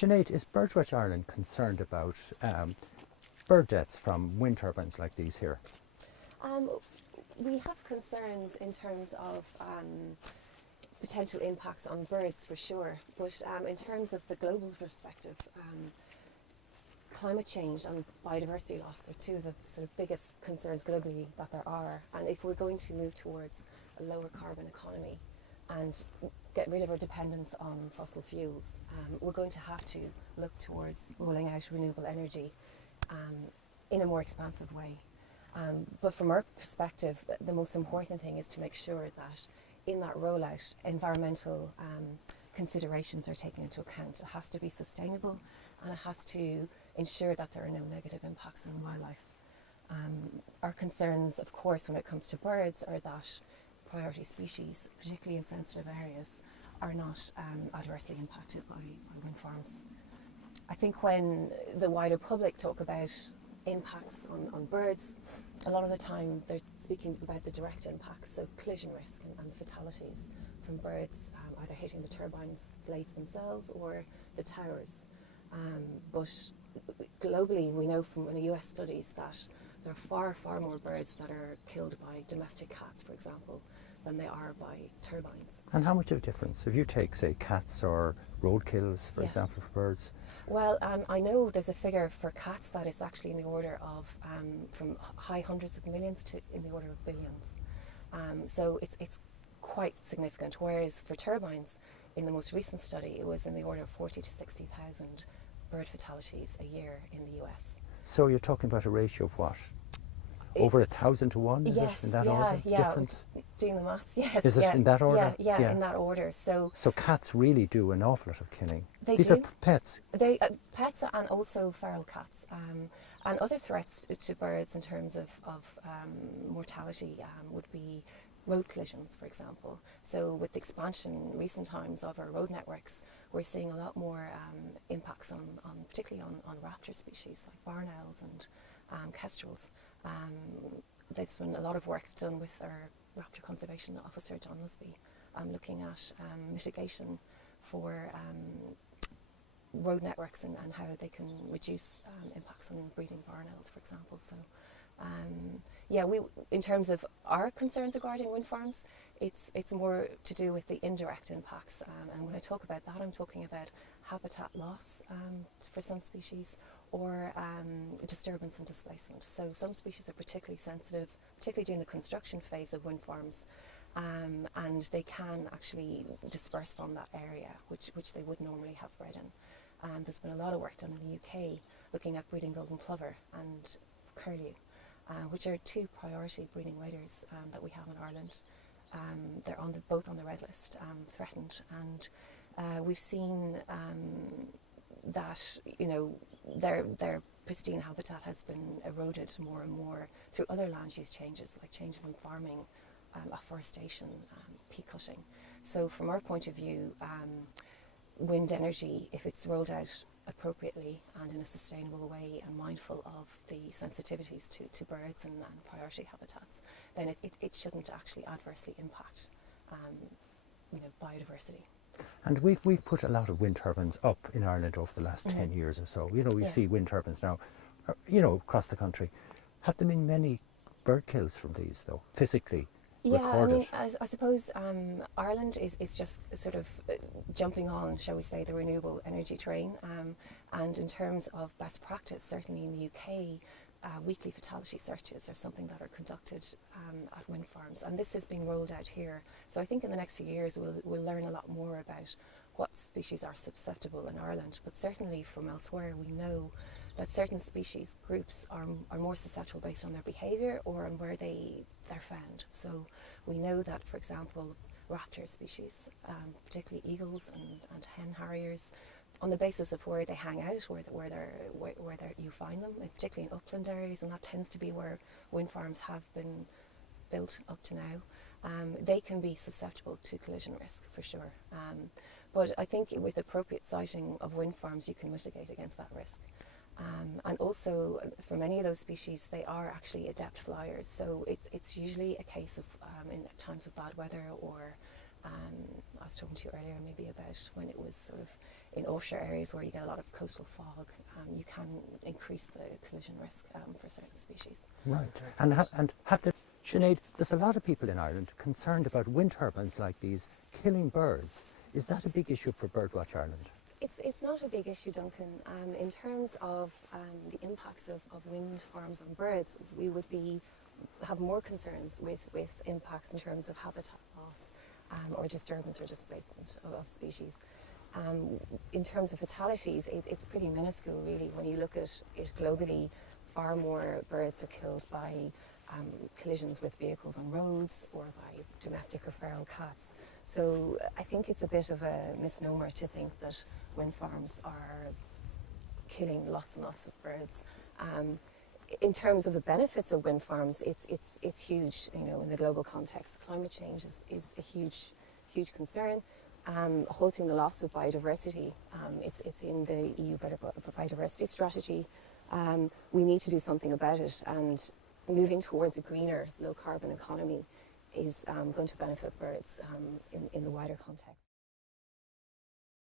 Sinead, is Birdwatch Ireland concerned about bird deaths from wind turbines like these here? We have concerns in terms of potential impacts on birds for sure, but in terms of the global perspective, climate change and biodiversity loss are two of the sort of biggest concerns globally that there are. And if we're going to move towards a lower carbon economy and get rid of our dependence on fossil fuels, we're going to have to look towards rolling out renewable energy in a more expansive way. But from our perspective, the most important thing is to make sure that in that rollout, environmental considerations are taken into account. It has to be sustainable, and it has to ensure that there are no negative impacts on wildlife. Our concerns, of course, when it comes to birds are that priority species, particularly in sensitive areas, are not adversely impacted by wind farms. I think when the wider public talk about impacts on birds, a lot of the time they're speaking about the direct impacts, so collision risk and fatalities from birds either hitting the turbines blades themselves or the towers. But globally, we know from US studies that there are far more birds that are killed by domestic cats, for example, than they are by turbines. And how much of a difference, if you take, say, cats or roadkills, for example, for birds? Well, I know there's a figure for cats that is actually in the order of from high hundreds of millions to in the order of billions. So it's quite significant. Whereas for turbines, in the most recent study, it was in the order of 40 to 60,000 bird fatalities a year in the US. So you're talking about a ratio of what? Over 1,000 to 1, is it, in that order? Difference? Doing the maths, yes. Is it in that order? Yeah, in that order. So cats really do an awful lot of killing. These do. Are pets. Pets and also feral cats. And other threats to birds in terms of mortality would be road collisions, for example. So with the expansion in recent times of our road networks, we're seeing a lot more impacts on particularly on raptor species like barn owls and kestrels. There's been a lot of work done with our raptor conservation officer, John Lusby, looking at mitigation for road networks and how they can reduce impacts on breeding barn owls, for example. So we, in terms of our concerns regarding wind farms, it's more to do with the indirect impacts. And when I talk about that, I'm talking about habitat loss for some species, or disturbance and displacement. So some species are particularly sensitive, particularly during the construction phase of wind farms, and they can actually disperse from that area, which they would normally have bred in. There's been a lot of work done in the UK looking at breeding golden plover and curlew, which are two priority breeding waders that we have in Ireland. They're both on the red list, threatened, and we've seen that their pristine habitat has been eroded more and more through other land use changes, like changes in farming, afforestation, peat cutting. So from our point of view, wind energy, if it's rolled out appropriately and in a sustainable way and mindful of the sensitivities to birds and priority habitats, then it shouldn't actually adversely impact biodiversity. And we've put a lot of wind turbines up in Ireland over the last 10 years or so. We see wind turbines now, across the country. Have there been many bird kills from these, though, physically recorded? I suppose Ireland is just sort of jumping on, shall we say, the renewable energy train. And in terms of best practice, certainly in the UK, weekly fatality searches are something that are conducted at wind farms, and this is being rolled out here. So I think in the next few years we'll learn a lot more about what species are susceptible in Ireland, but certainly from elsewhere we know that certain species groups are more susceptible based on their behaviour or on where they're found. So we know that, for example, raptor species, particularly eagles and hen harriers, on the basis of where they hang out, where you find them, particularly in upland areas, and that tends to be where wind farms have been built up to now, they can be susceptible to collision risk for sure. But I think with appropriate siting of wind farms, you can mitigate against that risk. And also, for many of those species, they are actually adept flyers. So it's usually a case of in times of bad weather or I was talking to you earlier maybe about when it was sort of in offshore areas where you get a lot of coastal fog, you can increase the collision risk for certain species. Right. And Sinead, there's a lot of people in Ireland concerned about wind turbines like these killing birds. Is that a big issue for Birdwatch Ireland? It's not a big issue, Duncan. In terms of the impacts of wind farms on birds, we would have more concerns with impacts in terms of habitat loss or disturbance or displacement of species. In terms of fatalities, it's pretty minuscule really. When you look at it globally, far more birds are killed by collisions with vehicles on roads or by domestic or feral cats. So I think it's a bit of a misnomer to think that wind farms are killing lots and lots of birds. In terms of the benefits of wind farms, it's huge. You know, in the global context, climate change is a huge concern. Halting the loss of biodiversity, it's in the EU biodiversity strategy. We need to do something about it, and moving towards a greener, low carbon economy is going to benefit birds in the wider context.